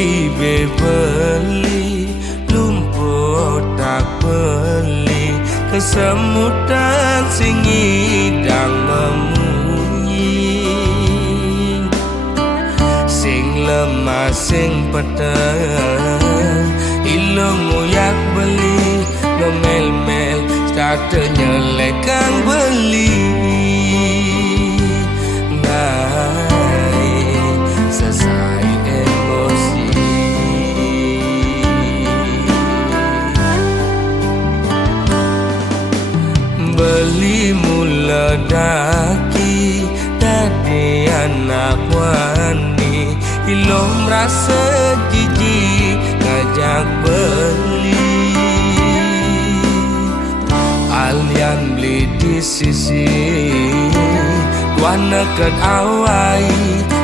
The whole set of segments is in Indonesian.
bibe beli lumpuh tak beli kesemutan sing ngidang memunyi sing lemah sing peteng ilung nguyak beli ngemel-mel starte nyelek kang beli naik selesai emosi beli mula daki tadi anak wani ilom rasa jijik ngajak beli alian beli di sisi tuan neket awai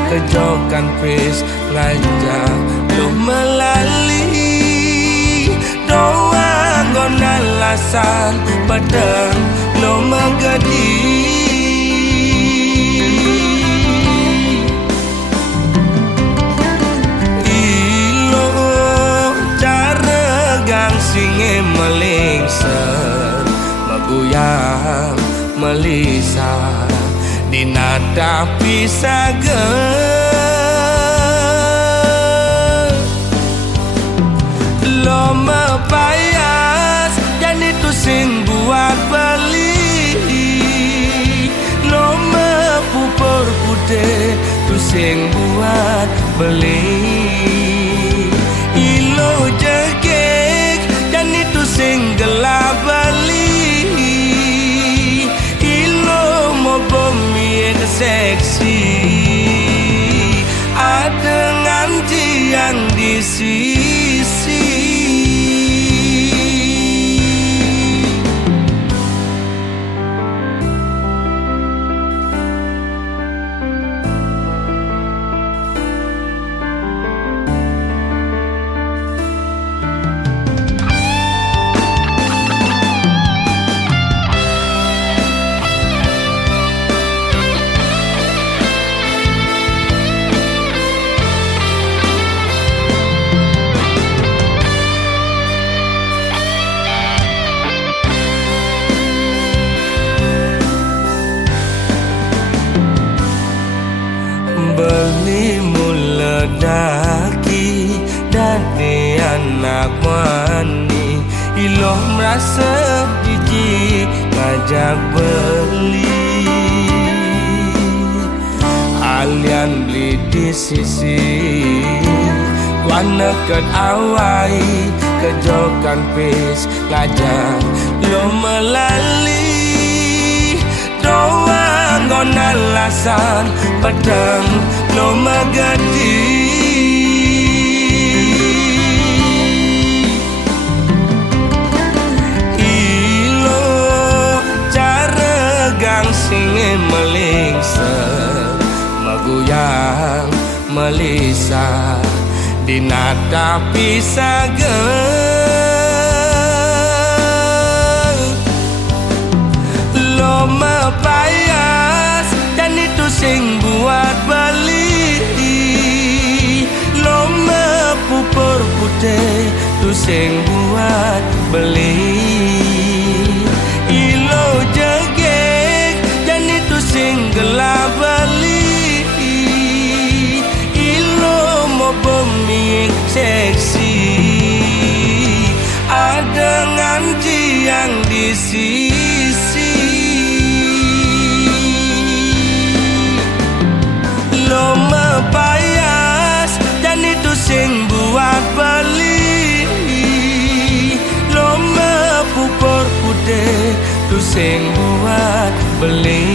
kejokan pes ngajak lo melali doang gon alasan pedang lo megadi ilo cara gang singe melingser meguyang melisa dinada pisager lo mepayas dan itu sing buat beli lo mepupur putih tu sing buat beli ilo jegek dan itu sing gelap beli ilo mau bumi seksi ada nganti yang di sisi beli mula daki dari anak wani ilo merasa jijik ngajak beli alian beli di sisi tuan neket awai kejokan pes ngajak lo melali doang gon alasan pedang lo megadi ilo cara gang singe melingser meguyang melisa dinada pisager lo mepayas dan itu sing buat beli lo mepupur putih tu sing buat beli ilo jegek dan itu sing gelap beli ilo mau bumi seksi ada nganti yang di sisi lo mepayas dan itu sing buat beli lo mepupur putih tu sing buat beli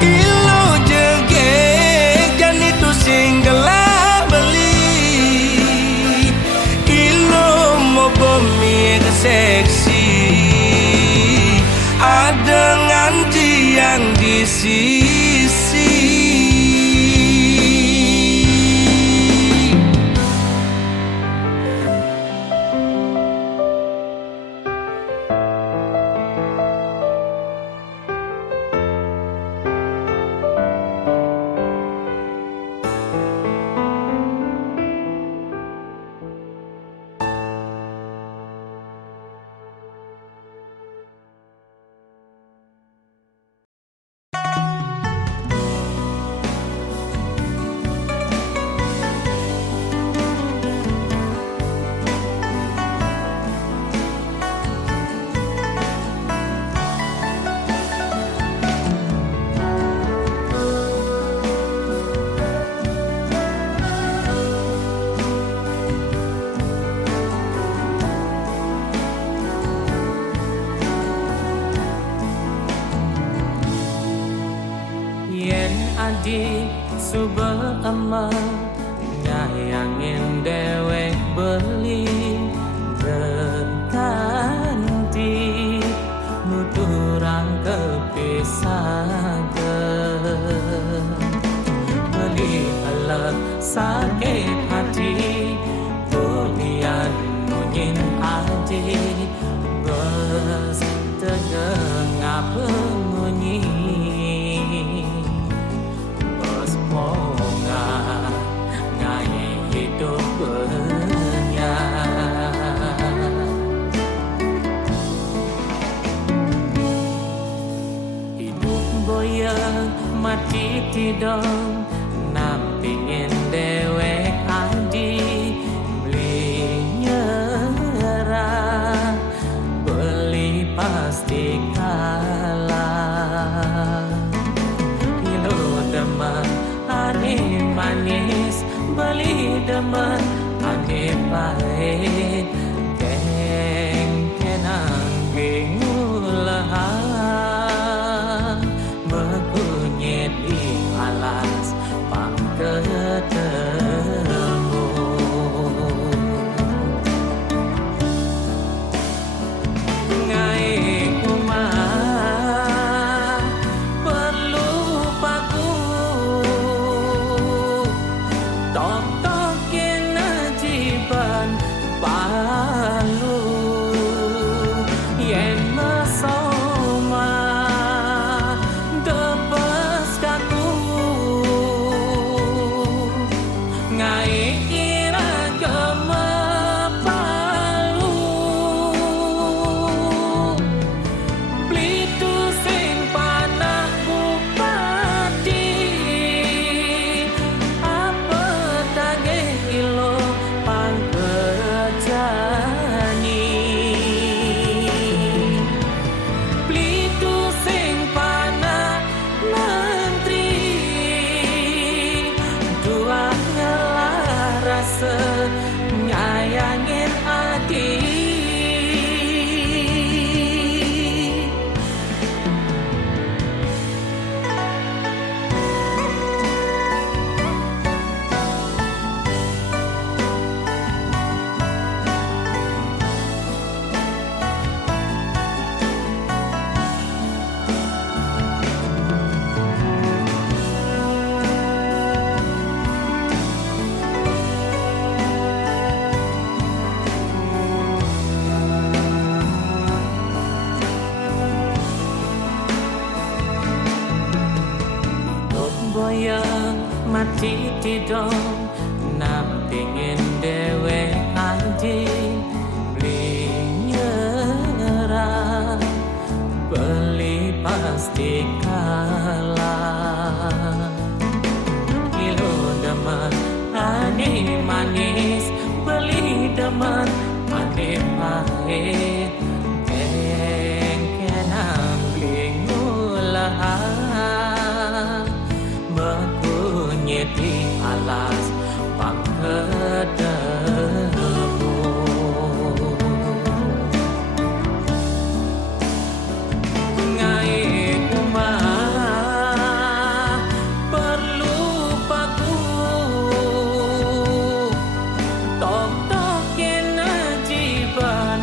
ilo jegek dan itu sing gelap beli ilo mau bumi seksi ada nganti yang di sisi haji suba emak nyayangin dewek beli ganti nuturang kepisah beli alat sakit hati kulian nunyin aji bos tengah pengunyi bos monga ngai hidup benya hidup boya mati tidong nampingin dewek adi beli nyerah beli pasti kalah kilo demen ane manis beli demen ane pahit keng kenang bingulahan mekunyit di alas ketemu ngai kumah perlu paku tok-tokin najiban palu yen mesoma debes kaku ngai kira gemepalu blitu sing panah bupati apa tage ilo pangkerjani blitu sing panah menteri dua rasa nyayangin hati boyang mati tidong nampingin dewek aji beli nyerah beli pasti kalah kilo demen ane manis beli demen ane pahit keng kenang bingulahan mekunyit di alas pangketemu ngai kumah perlu paku tok-tokin najiban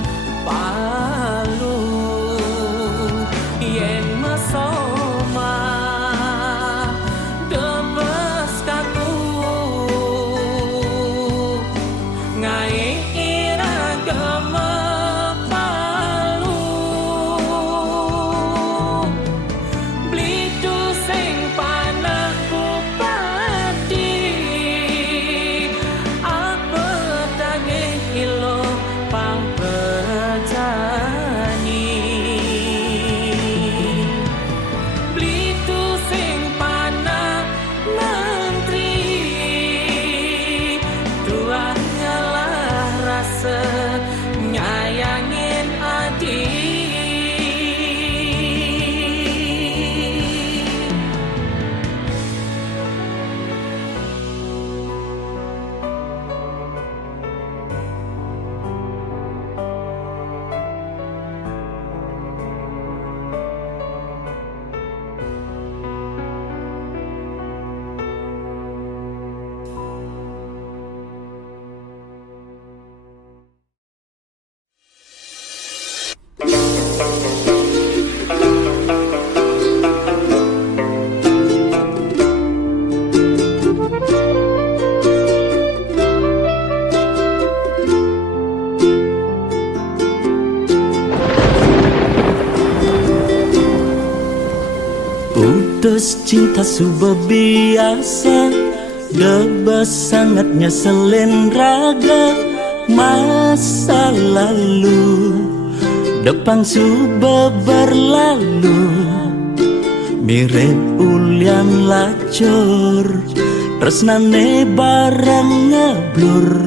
tulus cinta sudah biasa, debas sangatnya selen raga. Masa lalu depan sudah berlalu, mirip ulian lacur, tresnane barang ngeblur.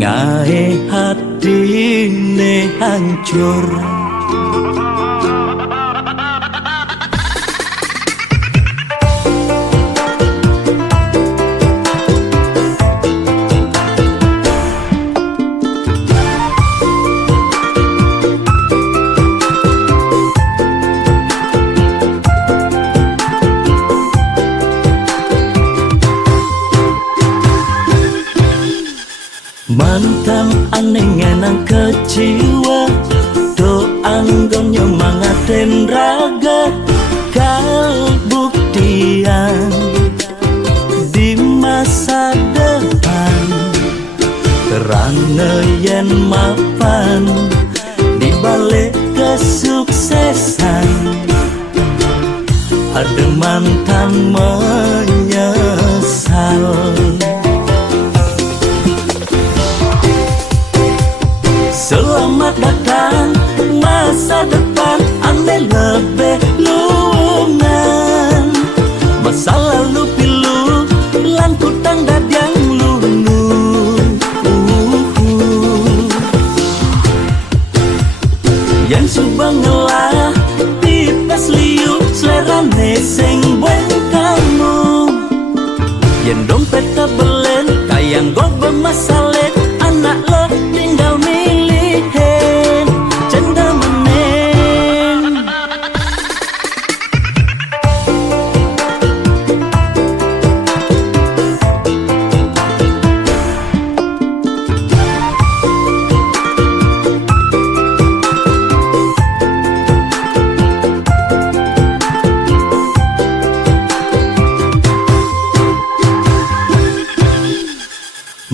Ngae hatine hancur. Mantan aneh ngenang keciwa, doang gon nyemangatin raga. Kal buktian di masa depan, kerana yen mapan di balik kesuksesan. Ada mantan menyesal. Selamat datang masa depan, aneh lebih lungan. Masa lalu pilu, lan kutang dadang lulu. Yang subang ngelah, pipes liu, selerane sing bueng kamu. Yang dompet tabelen, kayang gue bermasalah. Anak lo tinggal milihin cenda menen.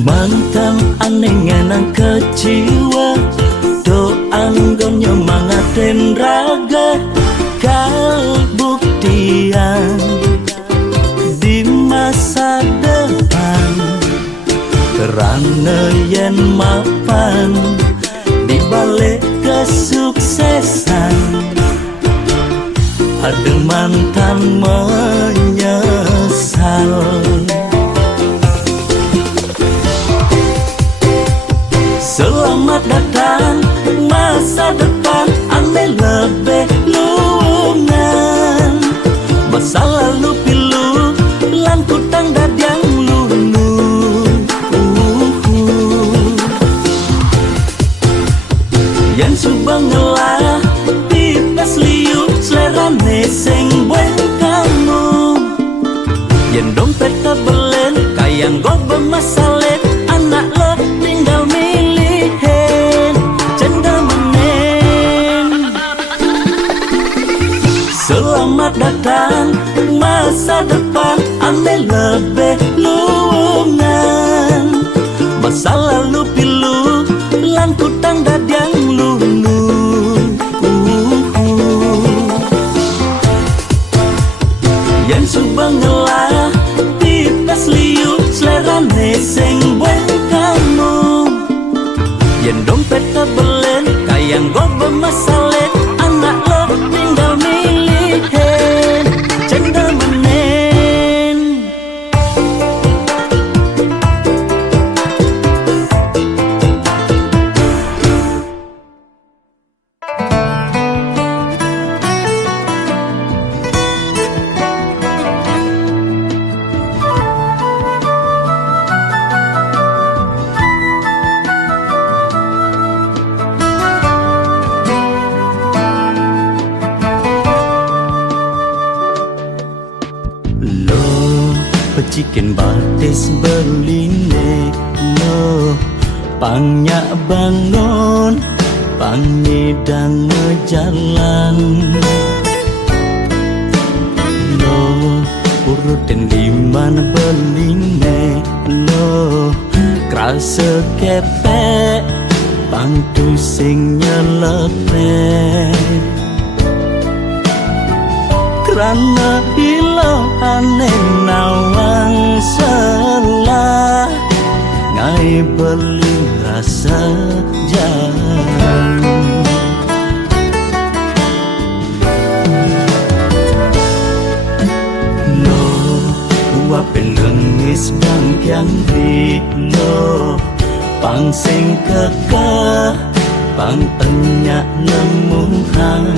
Mantan aneh ngenang keciwa, doang gon nyemangatin raga. Kal buktian di masa depan, kerana yen mapan di balik kesuksesan. Ada mantan menyesal. Selamat datang masa depan, aneh lebih lungan. Masa lalu pilu, lan kutang dadang lulu. Yang subang ngelah, pipes liu, selerane sing bueng kamu. Yang dompet tabelen, kayang gue bermasalah. Anak lo tinggal milihin cenda menen. Selamat datang masa depan, aneh lebih lungan. Masa lalu pilu, lan kutang dadang lulu. Yang subang ngelah, pipes liu, selerane sing bueng kamu. Yang dompet tabelen, kayang gue bermasalah. Anak lo tinggal milihin cenda menen. Pecikin batis beline no, pangnya bangun, pangidang ngejalan. No, urutin dimana beline no, kerasa kepek, pantu sing nyelepek. rana ilo ane nawang selah ngai beli rasa jalan lo wa pelengis bang yang di lo pang sing kekeh pang enyak lemuhan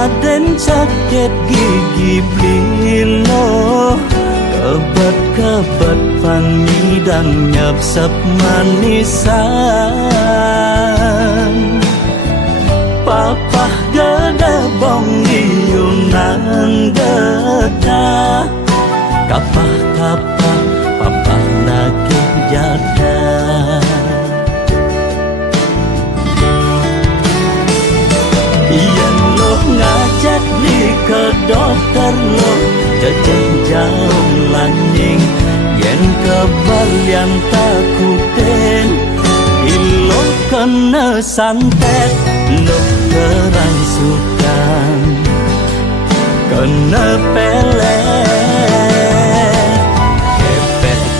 badan sakit gigi blilo kebat pangi dan nyapsap manisan papa gada bong iyunan gada kapah papa lagi jada ngajak li ke dokter lo jajah jauh lanying yen kebalian takutin ilo kena santet lo kerangsukan kena pelet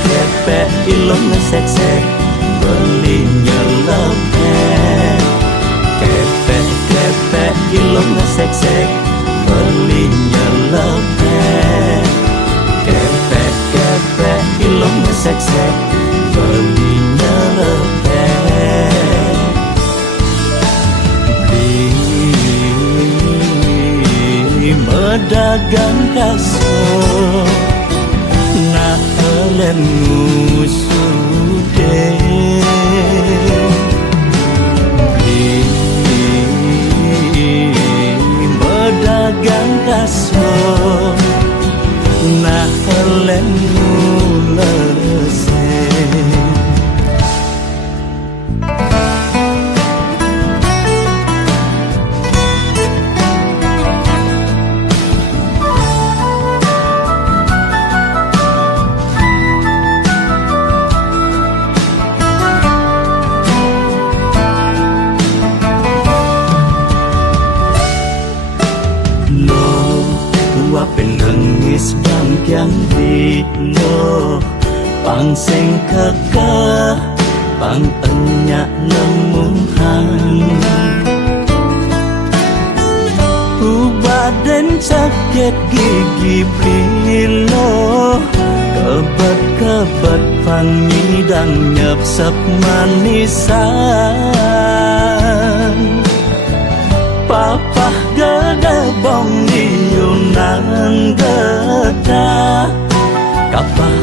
kepek ilo ngesek-sek beli nyelepet kepek ilong ngesek-sek beli nyelepet kepek ilong ngesek-sek beli nyelepet di medagang kasur na elen ngusude dagang kasur nah elen mulesen yang di lo pang sing kekeh pang enyak lemuhan badan sakit gigi blilo kebat pangi dan nyapsap manisan papa gada bong iyunan gada kapah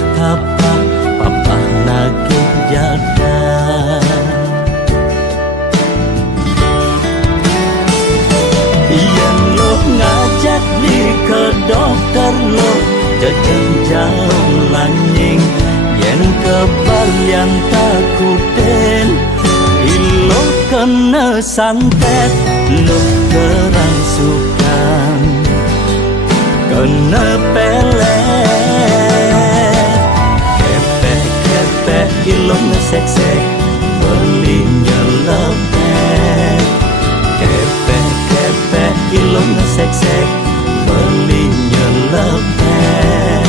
papa lagi jada yang lo ngajak li ke dokter lo jajah jauh lanying yen kebalian takutin ilo kena santet lo kerangsukan kena pelet kepek ilong ngesek-sek beli nyelepet kepek ilong ngesek-sek beli nyelepet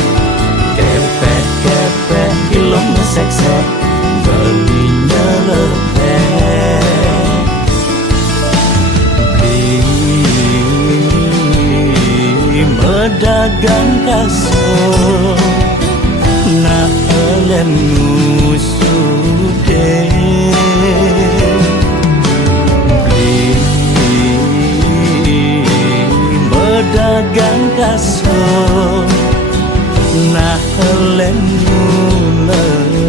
kepek ilong ngesek-sek beli nyelepet medagang kasur na elen ngusude medagang kasur na elen mulesen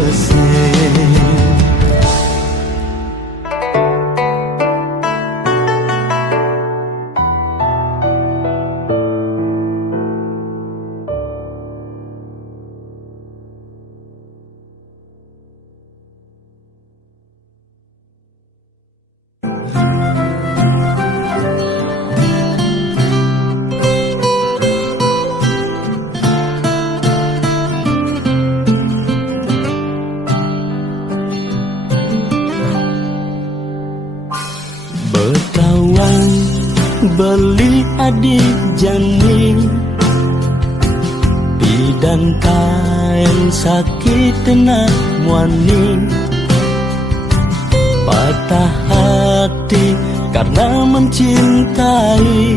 berkawan beli adik jani, bidan kain sakit nak muani, patah hati karena mencintai,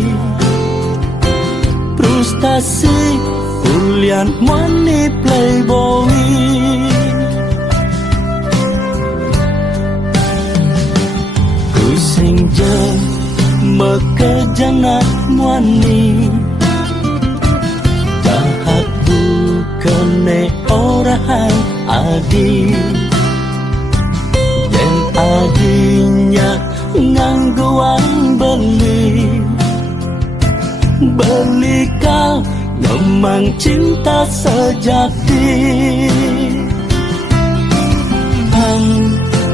frustasi kuliah muani playboy. Sing je mekejana muani, jahat bukane orang adi, yang adinya ngangguan beli kau memang cinta sejati.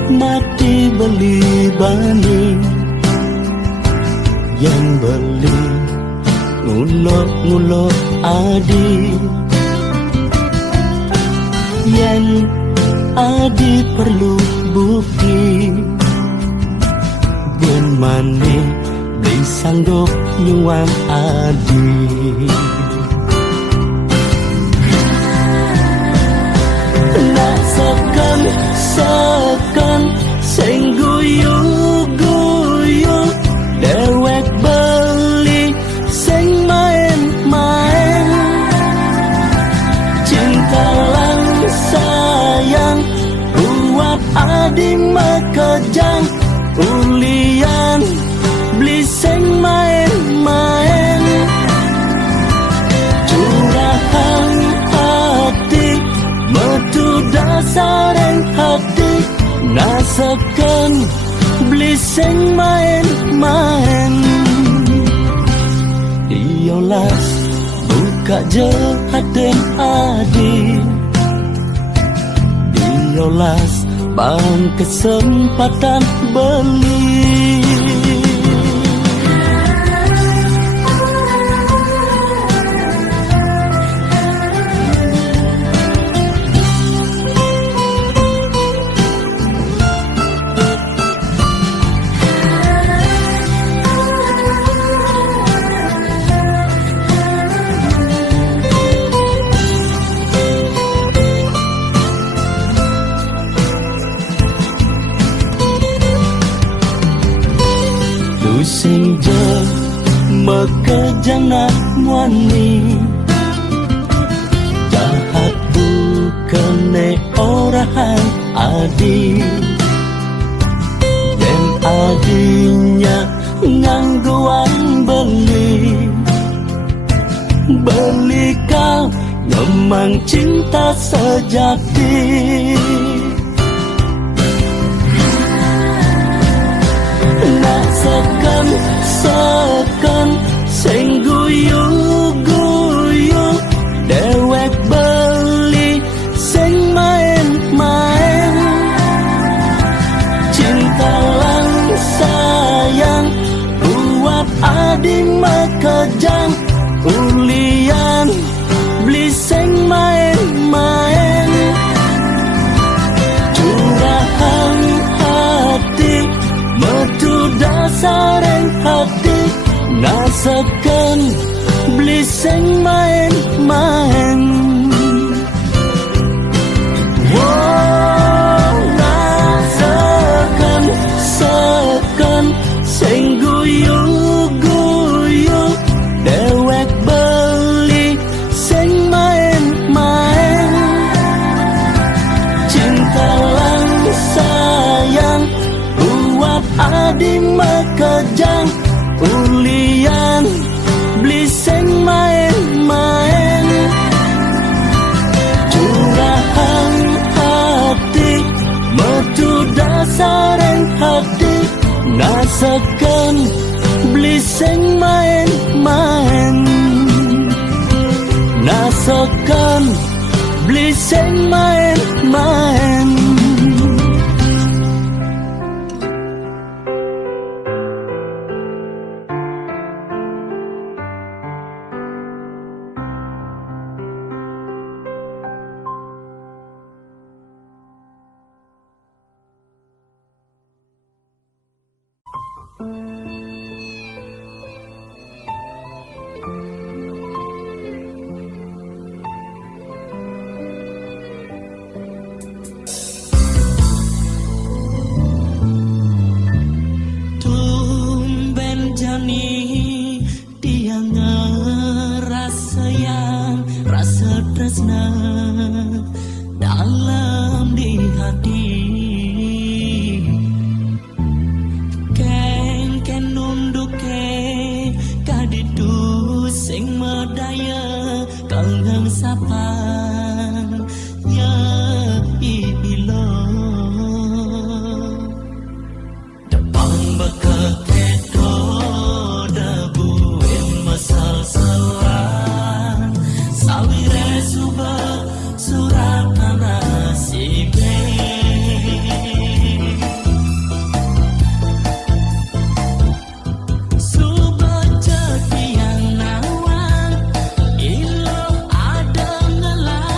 Mati beli bani, yang beli ngulok-ngulok adi, yang adi perlu bukti, ben mane disanggup nyuang adi. Nak sekan sing guyu-guyu, dewek beli sing main-main, cinta lang sayang buat adi makejang, ulian beli sing main-main, curahan hati metu dasaren hati, nasekan beli sing main-main. Diolas buka je haden adi, diolas bang kesempatan beli. Sing je mekejana muani, jahat bukane orang adi, yang adinya ngangguan beli kau memang cinta sejati. Sekan sing guyu-guyu, dewek beli sing main-main, cinta lang sayang buat adi makejang, ulian beli sing main-main, curahan hati metu dasaren hati, nasekan beli sing main-main. Wow, nasekan sing guyu-guyu, dewek beli sing main-main, cinta lang sayang buat adi makejang, ulian beli sing main-main, curahan hati metu dasaren hati, nasekan beli sing main-main, nasekan beli sing main-main. dalam di hati. Ken nunduk kaditu sing medaya kangen sapan ya ilo. Depang bakal keto dabuin masal sawan sawire suba surat nasibe. Suba jati yang nawang ilo ada ngelak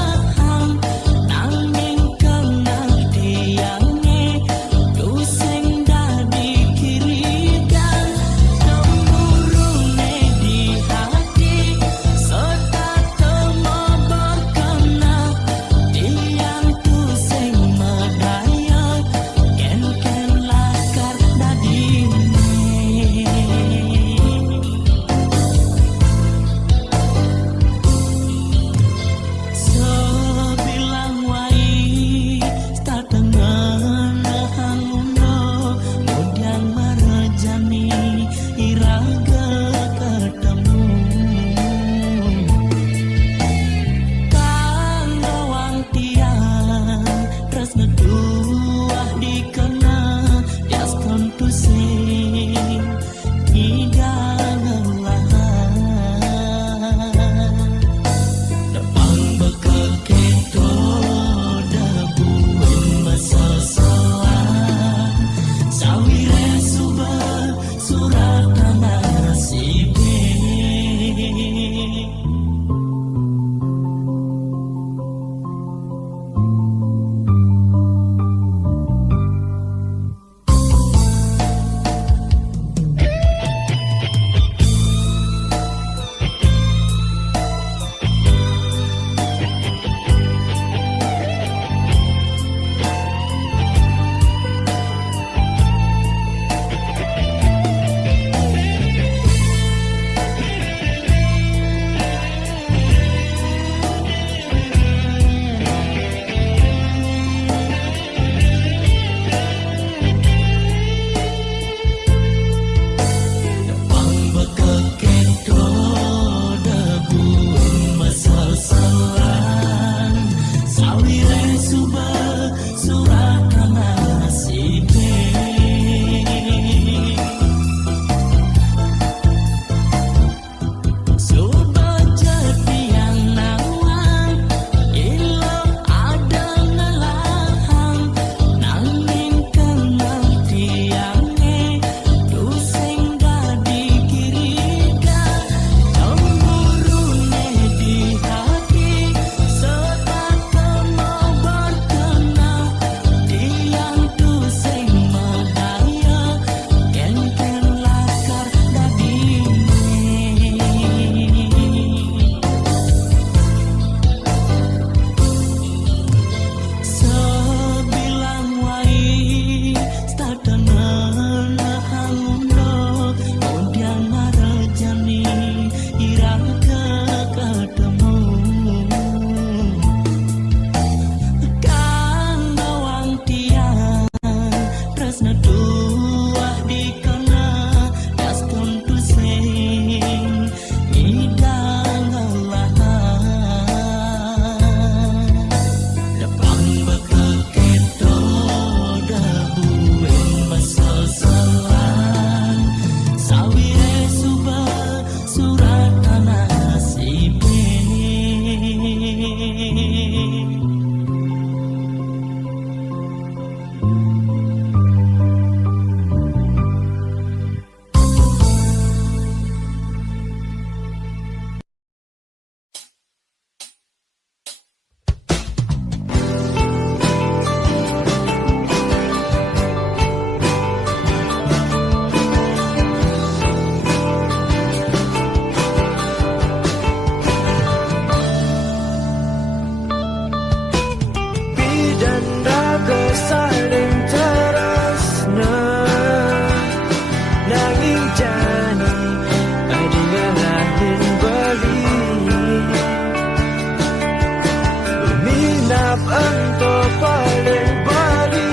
Maaf untuk paling bali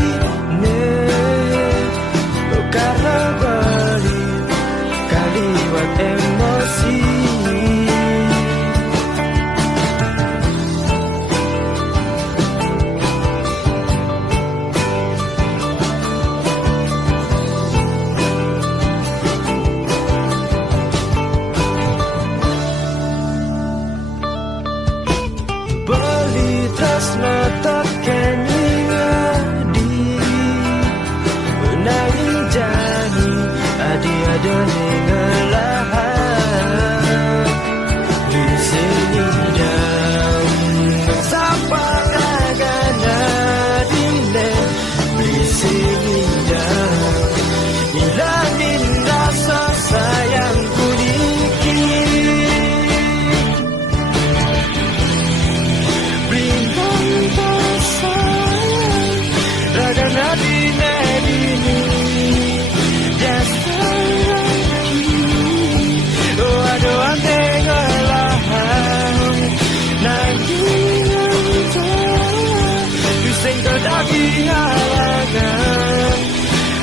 karena bali kaliwat emosi. Bali tresna tekan ingadi nanging jani adi-ada ningalahan di sini dam sapa ragana dine di sini dam hilangin rasa sayangku dikit.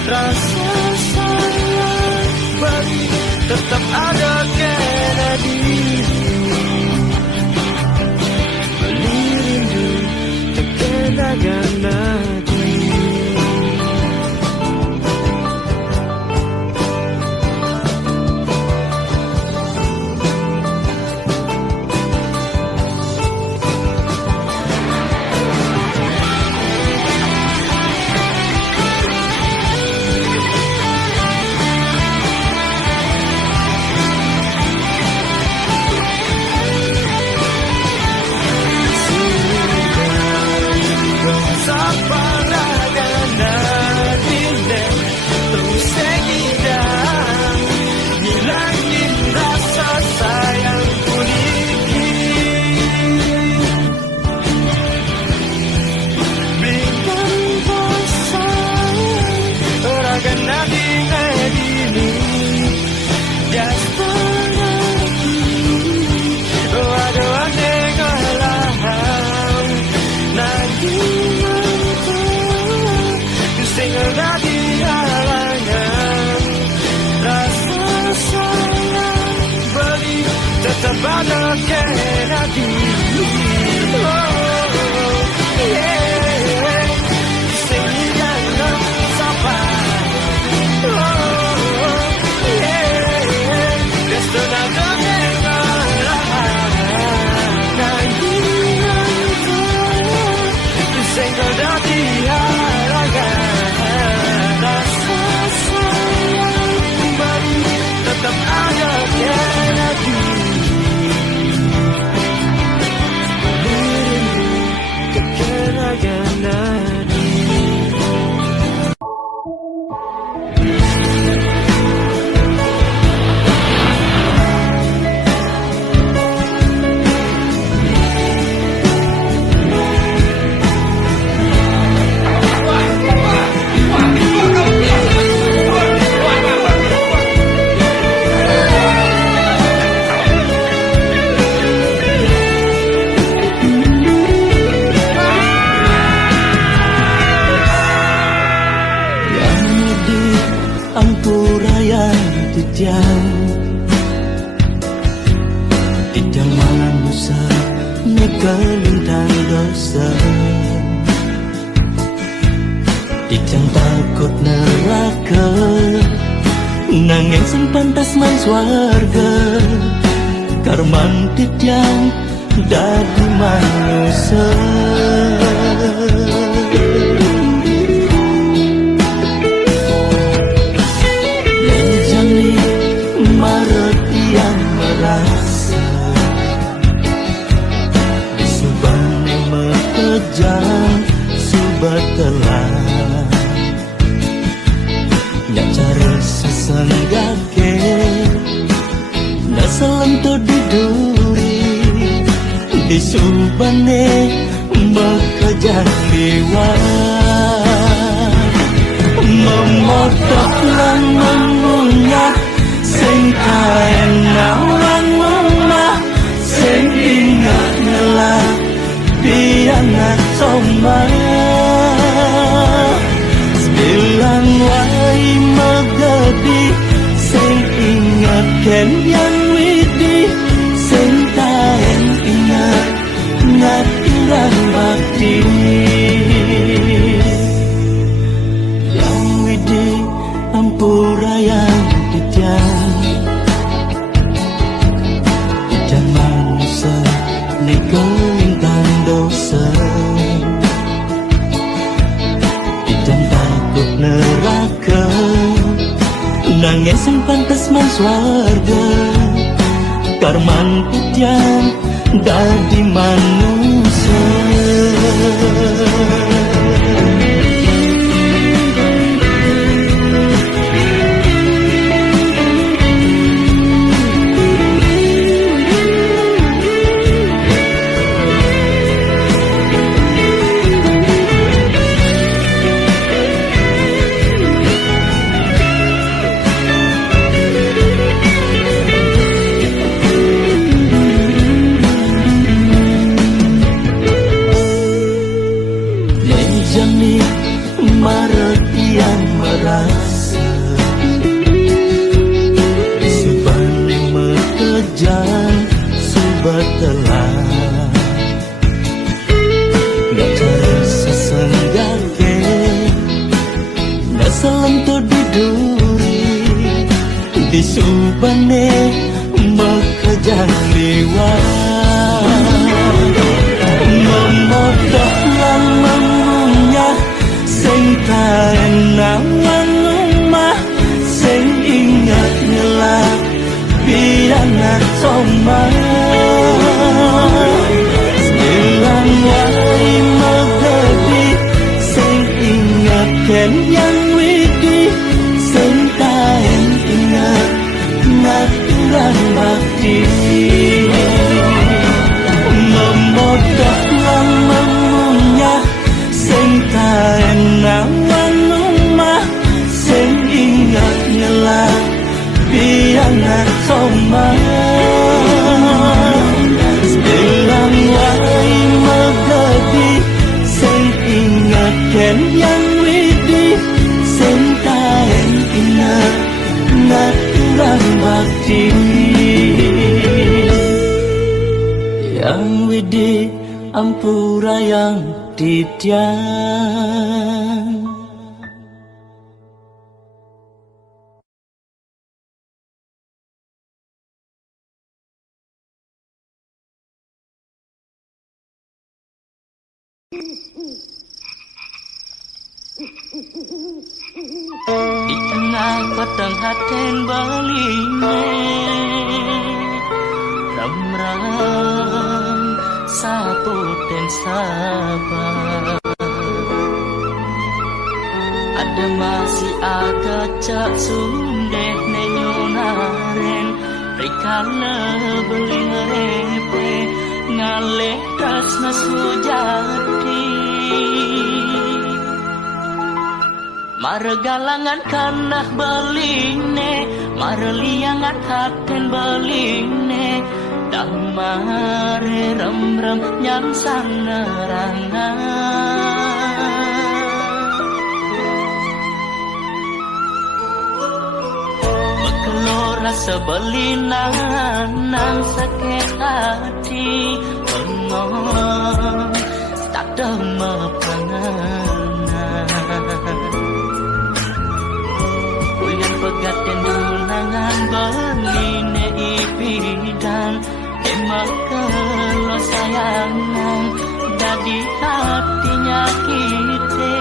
Rasa sayang bagi tetap ada kena diri. Beli rindu terkena ganati. Tetap ada kena diri. Sehingga sapa destinado sehingga dati halagan rasa sayang kembali tetap ada kena diri. Tidak manusia nekalintang dosa, tidak takut neraka, nanging sing pantas nang swarga. Karman tidak dadi manusia. Subatelah nyak cara sesenggake naselentu diduri di subane mekejang liwat memotok lan mengunyah sing kaen nawan memah sing ingat ngelak biar biana soma bilang wai magadi sing ingat ken yang widi sing taen ingat ngat irang bakti yang widi ampura yang ditiang dan manusia nego intan dosa dan takut neraka nangis yang pantas man swarga karman putian dadi manusia maratian merasa subane mekejan subat telah gak terasa senggake gak selentur diduri di subane mekejan liwat memodah lan mengunyah sing taenang rumah sing ingat ngelak biana soma bilang wai magadi sing ingat ken yang widi sing taen ingat ngat irang bakti memodah lan mengunyah sing taenang rumah sing ingat ngelak biana soma bilang wai magadi sing ingat ken yang widi sing taen ingat ngat irang bakti yang widi ampura yang titian di tengah petang haten baline ram-ram saputen sabar ada masih ada cak sundeh nenyonaren rikana beling repe ngaleh kasna sujati margalangan kanah beline marliangan haten beline dang mare rem-rem nyang sanerangan bekelora sebelinangan nang sakit hati pengong tak demep panganan uyan pegaten dunangan beline ipidan kalau sayangan dadi hatinya kita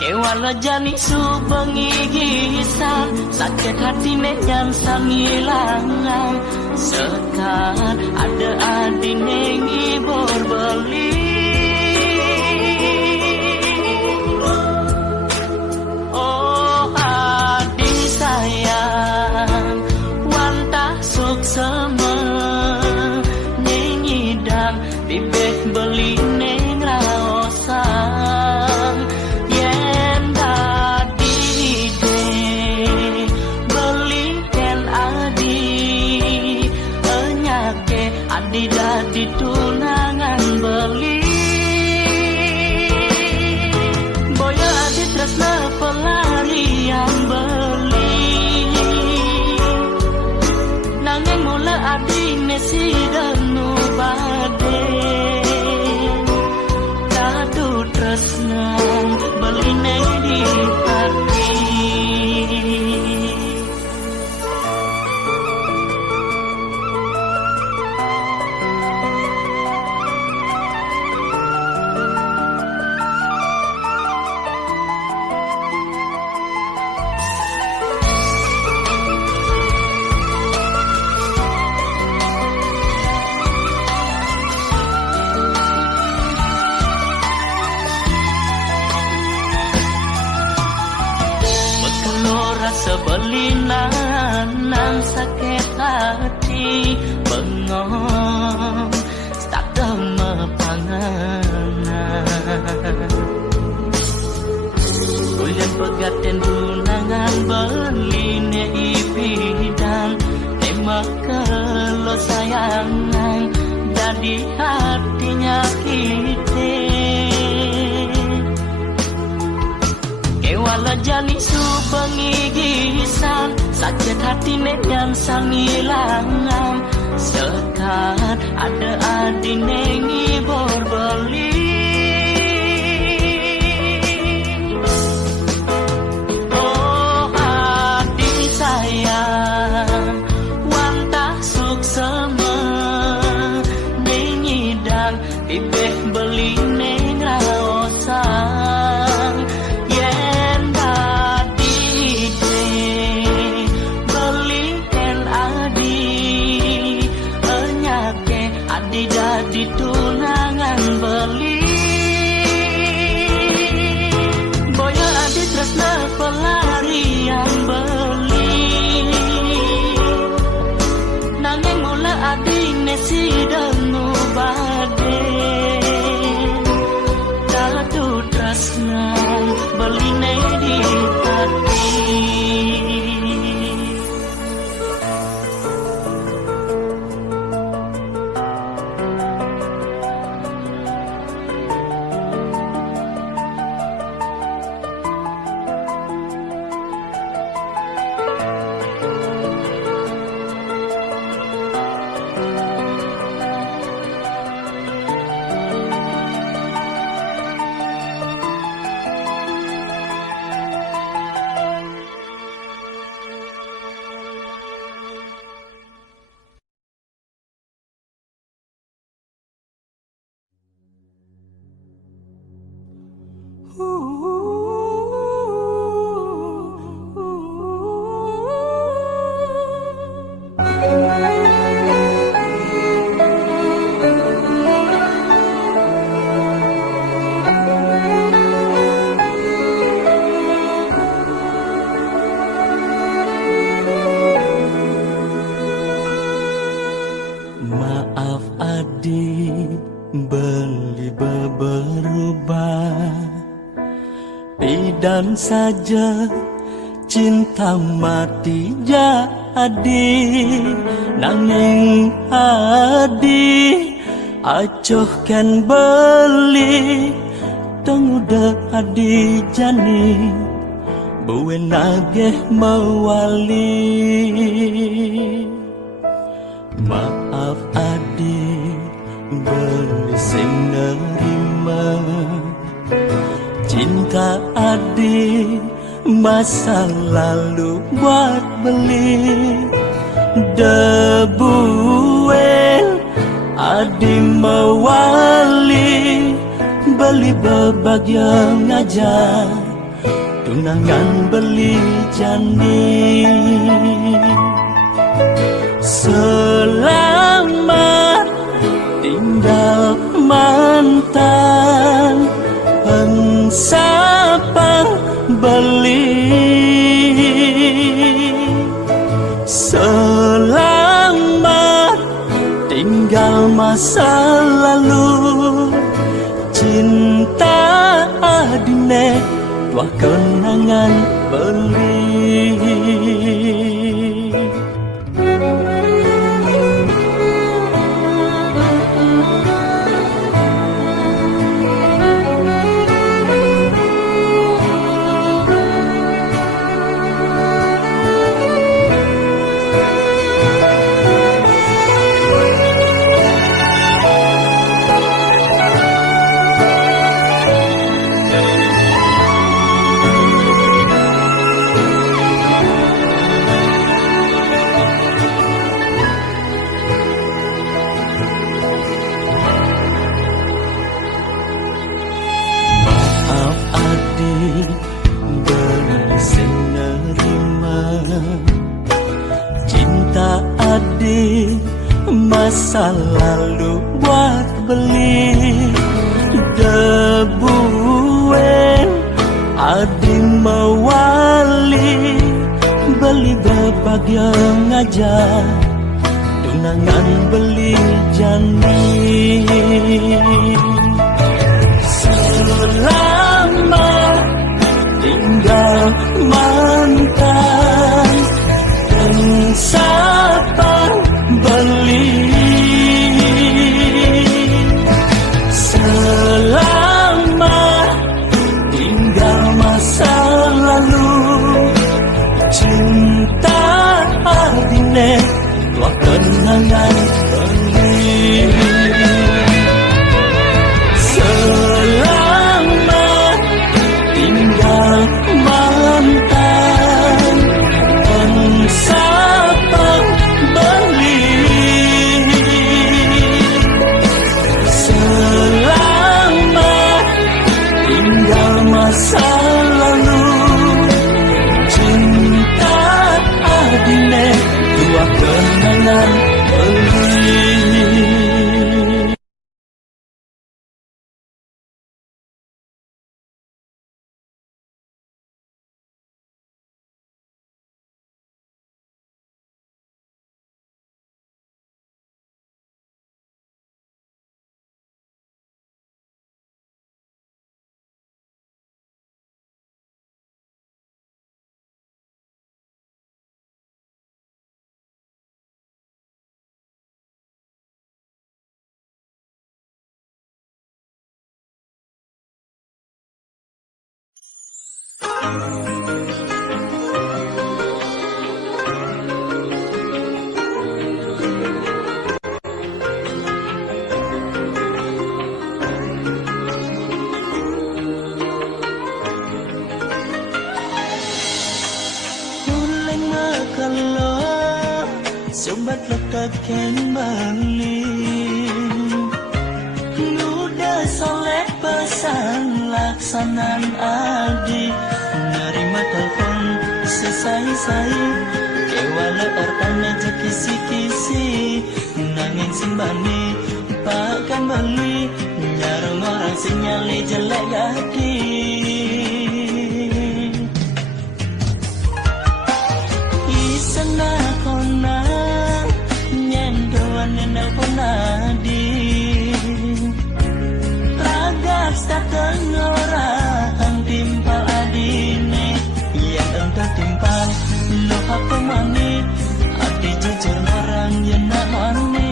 kewala jani subengi gisan sakit hati menyan sangilangan sekat ada adi nengi berbeli sama nengidang bibeh beli neng raosang yen dadi de beli ken adi enyake adi jadi tunangan beli. Boyo adi tresna pelarian beli. Nanging mula adi nesi denu bade. Kadu tresna beli di hati. Sebelinan nang sakit hati bengong tak dema panganan. Kulian pegaten tunangan beline ipidan emak kelo sayangan jadi hatinya kita. Kewala jani subengi gisan sakit hati yang sangilangan sekat ada adi nengi berbeli. Oh hati sayang wantah suksema nengi dan pipeh beli neng raosang. Jadi tunangan beli. Boyo adi tresna pelarian beli. Nanging mula adi nesi denu bade. Kadu tresna beli di hati. Maaf adik, beli berubah. Pidan saja cinta mati jadi. Nanging adik, acoh kan beli. Tengudah adik jani, buwe nageh mawali. Maaf adik, beli sing nerima. Cinta adik, masa lalu buat beli. Debuel adik mewali. Beli berbagai ngajar, tunangan beli jani. Selamat tinggal mantan, pensapa beli. Selamat tinggal masa lalu, cinta adine tua kenangan beli. masa lalu buat beli debuen adi mewali beli berbagai ngajak tunangan beli jani selama tinggal mantan dan sabar beli selama tinggal masa lalu cinta adine tua kenangan beli selama tinggal mantan dan sabar beli selama tinggal masa lalu cinta adine tua kenangan beli. Uleng makalo sobat lekat kembali Nuda soleh pesan laksanan adi nerima telepon sesai-sai kewala ertana je kisi-kisi nangin simbani pakan beli nyarung orang sinyali jelek gaki isana kona nyendoan nelpon adi ragas datang orang timpal adine yang engkau timpal lo apa mani hati jujur orang yang nak mani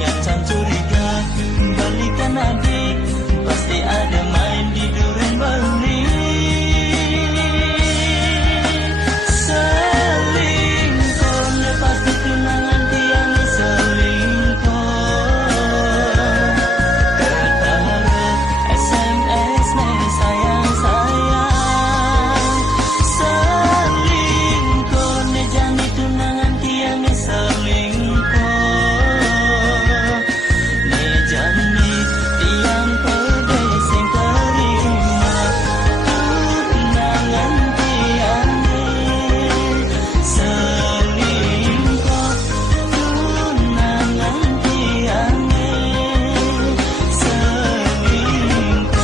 nyacang curiga balikan adik pasti ada main di duren bali selingkuh lepas tunangan tiang selingkuh ketaruh SMS sayang sayang selingkuh nejani tunangan tiang selingkuh nejani tiang pedes yang terima tunangan tiang selingkuh tunangan tiang selingkuh.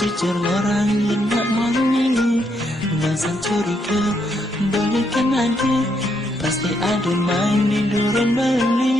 Jujur orang yang gak mani Nasang curiga balikan adik pasti ada main di duren bali